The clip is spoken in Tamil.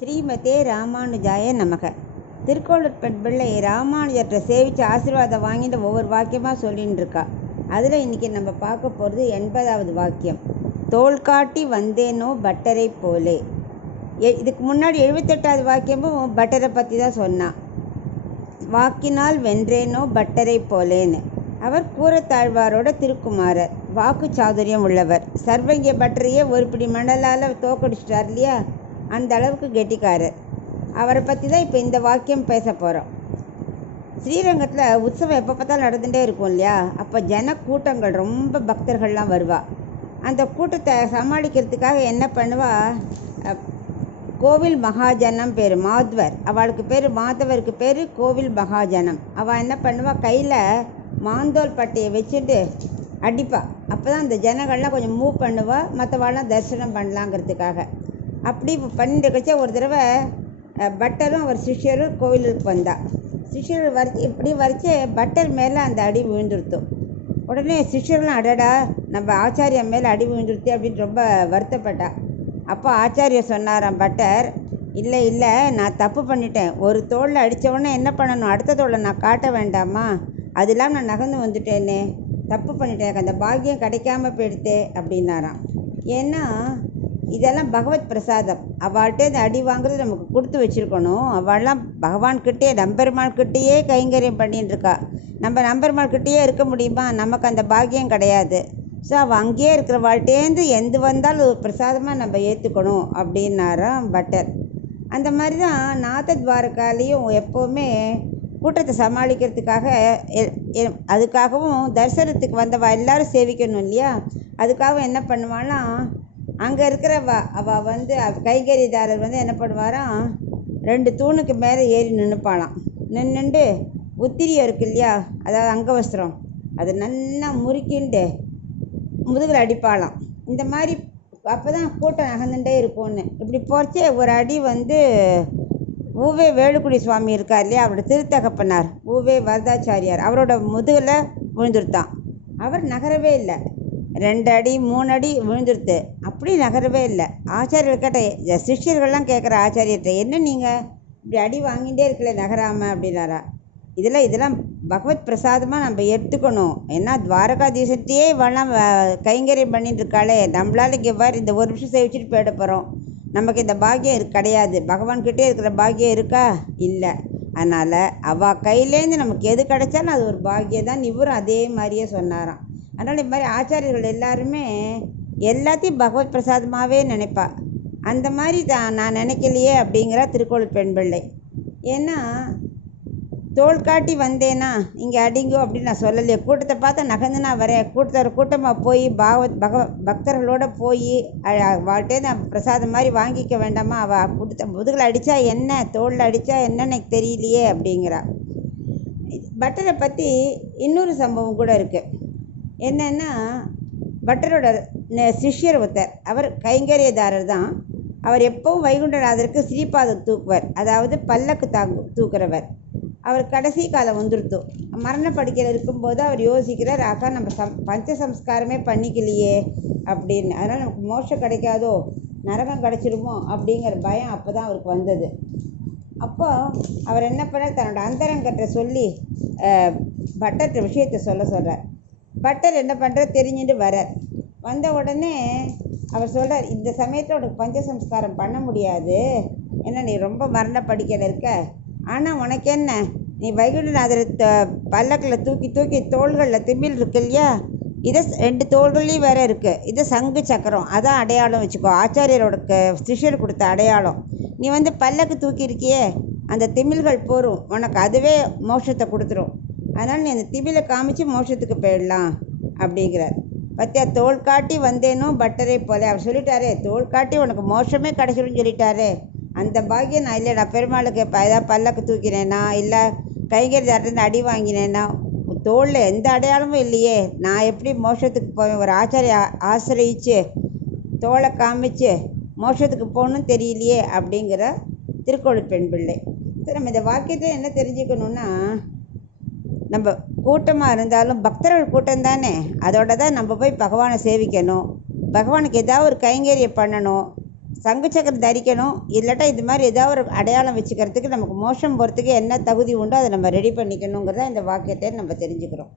ஸ்ரீமதே ராமானுஜாய நமக. திருக்கோளூர் பெண்பிள்ளை ராமானுஜர்கிட்ட சேவிச்சு ஆசீர்வாதம் வாங்கிட்டு ஒவ்வொரு வாக்கியமாக சொல்லின்னு இருக்கா. அதில் இன்றைக்கி நம்ம பார்க்க போகிறது 80வது வாக்கியம். தோள் காட்டி வந்தேனோ பட்டரை போலே. இதுக்கு முன்னாடி 78வது வாக்கியமும் பட்டரை பற்றி தான் சொன்னான். வாக்கினால் வென்றேனோ பட்டரை போலேன்னு. அவர் கூரத்தாழ்வாரோட திருக்குமாரர், வாக்கு சாதுரியம் உள்ளவர். சர்வங்கிய பட்டரையே ஒரு பிடி மணலால் தோக்கடிச்சிட்டார் இல்லையா, அந்த அளவுக்கு கெட்டிக்காரர். அவரை பற்றி தான் இப்போ இந்த வாக்கியம் பேச போகிறோம். ஸ்ரீரங்கத்தில் உற்சவம் எப்போ பார்த்தாலும் நடந்துகிட்டே இருக்கும் இல்லையா, அப்போ ஜன கூட்டங்கள் ரொம்ப பக்தர்கள்லாம் வருவா. அந்த கூட்டத்தை சமாளிக்கிறதுக்காக என்ன பண்ணுவா, கோவில் மகாஜனம் பேர் மாத்வர், அவளுக்கு பேர் மாதவருக்கு பேர் கோவில் மகாஜனம். அவள் என்ன பண்ணுவா, கையில் மாந்தோல் பட்டையை வச்சுட்டு அடிப்பா. அப்போ தான் அந்த ஜனங்கள்லாம் கொஞ்சம் மூவ் பண்ணுவா, மற்றவாள்லாம் தரிசனம் பண்ணலாங்கிறதுக்காக. அப்படி பண்ணிட்டு கழிச்சா ஒரு தடவை பட்டரும் அவர் சிஷ்யரும் கோவிலுக்கு வந்தா. சிஷ்யர் இப்படி வரைச்சி பட்டர் மேலே அந்த அடி விழுந்துருத்தோம். உடனே சிஷ்யர்லாம் அடடா நம்ம ஆச்சாரியம் மேலே அடி விழுந்துருத்து அப்படின்னு ரொம்ப வருத்தப்பட்டா. அப்போ ஆச்சாரியர் சொன்னாராம், பட்டர் இல்லை இல்லை, நான் தப்பு பண்ணிட்டேன். ஒரு தோளில் அடித்தவொடனே என்ன பண்ணணும், அடுத்த தோளை நான் காட்ட வேண்டாமா, அது இல்லாமல் நான் நகர்ந்து வந்துட்டேனே, தப்பு பண்ணிட்டேன், எனக்கு அந்த பாக்கியம் கிடைக்காம போயிடுத்தே அப்படின்னாராம். ஏன்னா இதெல்லாம் பகவத் பிரசாதம். அவள்கிட்ட இந்த அடி வாங்குறது நமக்கு கொடுத்து வச்சுருக்கணும். அவள்லாம் பகவான்கிட்டே நம்பெருமாள்கிட்டேயே கைங்கரியம் பண்ணின்னு இருக்கா. நம்ம நம்பெருமாள்கிட்டேயே இருக்க முடியுமா, நமக்கு அந்த பாக்கியம் கிடையாது. ஸோ அவள் அங்கேயே இருக்கிற வாழ்கிட்டேருந்து எந்த வந்தாலும் ஒரு பிரசாதமாக நம்ம ஏற்றுக்கணும் அப்படின்னாராம் பட்டர். அந்த மாதிரி தான் நாதத்வாரக்காலையும் எப்போவுமே கூட்டத்தை சமாளிக்கிறதுக்காக அதுக்காகவும் தரிசனத்துக்கு வந்தவா எல்லோரும் சேவிக்கணும் இல்லையா, அதுக்காகவும் என்ன பண்ணுவாலாம், அங்கே இருக்கிறவா அவள் கைங்கரிதாரர் என்ன பண்ணுவாராம், 2 தூணுக்கு மேலே ஏறி நின்றுப்பாளாம். நின்றுண்டு உத்திரியம் இருக்கு இல்லையா, அதாவது அங்கவஸ்திரம், அதை நல்லா முறுக்கிண்டு முதுகில் அடிப்பாளாம். இந்த மாதிரி அப்போ தான் கூட்டம் நகர்ந்துட்டே இருக்கும்னு. இப்படி போச்சே ஒரு அடி ஊவே வேலுக்குடி சுவாமி இருக்கார் இல்லையா, அவரோட திருத்தகப்பனார் ஊவே வரதாச்சாரியார், அவரோட முதுகில் விழுந்துருத்தான். அவர் நகரவே இல்லை. 2 அடி 3 அடி விழுந்துருத்து, அப்படி நகரவே இல்லை. ஆச்சாரியர்கள் கேட்ட சிஷ்யர்கள்லாம் கேட்குற ஆச்சாரியர்கிட்ட, என்ன நீங்கள் இப்படி அடி வாங்கிட்டே இருக்கல நகராமல் அப்படின்னாரா. இதெல்லாம் பகவத் பிரசாதமாக நம்ம எடுத்துக்கணும். ஏன்னா துவாரகாதீசத்தையே இவெல்லாம் கைங்கரியம் பண்ணிட்டு இருக்காளே, நம்மளால இங்கே இந்த ஒரு நிமிஷம் சேவிச்சுட்டு போயிட போகிறோம், நமக்கு இந்த பாக்கியம் கிடையாது. பகவான்கிட்டே இருக்கிற பாக்கியம் இருக்கா, இல்லை. அதனால் அவள் கையிலேருந்து நமக்கு எது கிடைச்சாலும் அது ஒரு பாக்கியம் தான். இவரும் அதே மாதிரியே சொன்னாராம். அதனால் இந்த மாதிரி ஆச்சாரியர்கள் எல்லாருமே எல்லாத்தையும் பகவத் பிரசாதமாகவே நினைப்பா. அந்த மாதிரி தான் நான் நினைக்கலையே அப்படிங்கிற திருக்கோளூர் பெண்பிள்ளை. ஏன்னா தோள் காட்டி வந்தேனா இங்கே அடிங்கோ அப்படின்னு நான் சொல்லலையே, கூட்டத்தை பார்த்தா நகர்ந்து நான் வரேன், கூட்டமாக போய் பக்தர்களோடு போய் வாழ்ட்டே நான் பிரசாதம் மாதிரி வாங்கிக்க வேண்டாமா, அவள் கொடுத்த முதுகில் அடித்தா என்ன, தோளில் அடித்தா என்னன்னு எனக்கு தெரியலையே அப்படிங்கிறா. பட்டரை பற்றி இன்னொரு சம்பவம் கூட இருக்குது. என்னென்னா, பட்டரோட சிஷ்யர் ஒருத்தர், அவர் கைங்கரியதாரர் தான். அவர் எப்பவும் வைகுண்டநாதருக்கு ஸ்ரீபாதம் தூக்குவர், அதாவது பல்லக்கு தூக்குறவர். அவர் கடைசி காலம் வந்துருத்தோம், மரண படுக்கையில் இருக்கும்போது அவர் யோசிக்கிறார், ஆகா நம்ம பஞ்ச சம்ஸ்காரமே பண்ணிக்கலையே அப்படின்னு, அதனால் நமக்கு மோட்சம் கிடைக்காதோ, நரகம் கிடைச்சிருமோ அப்படிங்கிற பயம் அப்போ தான் அவருக்கு வந்தது. அப்போ அவர் என்ன பண்ணார், தன்னோட அந்தரங்கத்தை சொல்லி பட்டர்கிட்ட விஷயத்தை சொல்கிறார். பட்டர் என்ன பண்ணுற தெரிஞ்சுட்டு வந்த உடனே அவர் சொல்கிறார், இந்த சமயத்தில் உனக்கு பஞ்சசம்ஸ்காரம் பண்ண முடியாது, ஏன்னா நீ ரொம்ப மரண படிக்கையில் இருக்க. ஆனால் உனக்கு என்ன, நீ வைகுண்டநாதர் பல்லக்கில் தூக்கி தோள்களில் திமில் இருக்கு இல்லையா, இதை 2 தோள்கள்லேயும் வேறு இருக்குது, இது சங்கு சக்கரம், அதான் அடையாளம் வச்சுக்கோ, ஆச்சாரியரோட சிஷ்யர் கொடுத்த அடையாளம். நீ பல்லக்கு தூக்கியிருக்கியே, அந்த திமில்கள் போரும், உனக்கு அதுவே மோட்சத்தை கொடுத்துரும். அதனால் நீ அந்த திமிலை காமிச்சு மோட்சத்துக்கு போயிடலாம் அப்படிங்கிறார். பத்தியா, தோள் காட்டி வந்தேனோ பட்டரை போல, அவர் சொல்லிட்டாரே, தோள் காட்டி உனக்கு மோட்சமே கிடைச்சிடும்னு சொல்லிட்டாரே, அந்த பாக்கியம் நான் இல்லை. நான் பெருமாளுக்கு ஏதாவது பல்லக்கு தூக்கினேன்னா, இல்லை கைங்கரிதாரத்துலேருந்து அடி வாங்கினேன்னா, தோளில் எந்த அடையாளமும் இல்லையே, நான் எப்படி மோட்சத்துக்கு போவேன், ஒரு ஆச்சாரிய ஆசிரியிச்சு தோளை காமிச்சு மோட்சத்துக்கு போகணும்னு தெரியலையே அப்படிங்கிற திருக்கோளூர் பெண்பிள்ளை. சரி, நம்ம இந்த வாக்கியத்தில் என்ன தெரிஞ்சுக்கணுன்னா, நம்ம கூட்டமாக இருந்தாலும் பக்தர்கள் கூட்டம் தானே, அதோட தான் நம்ம போய் பகவானை சேவிக்கணும், பகவானுக்கு ஏதாவது ஒரு கைங்கரியம் பண்ணணும். சங்கு சக்கரம் தரிக்கணும். இல்லாட்டா இது மாதிரி ஏதாவது ஒரு அடையாளம் வச்சுக்கிறதுக்கு நமக்கு மோட்சம் போகிறதுக்கு என்ன தகுதி உண்டோ அதை நம்ம ரெடி பண்ணிக்கணுங்கிறத இந்த வாக்கியத்தை நம்ம தெரிஞ்சுக்கிறோம்.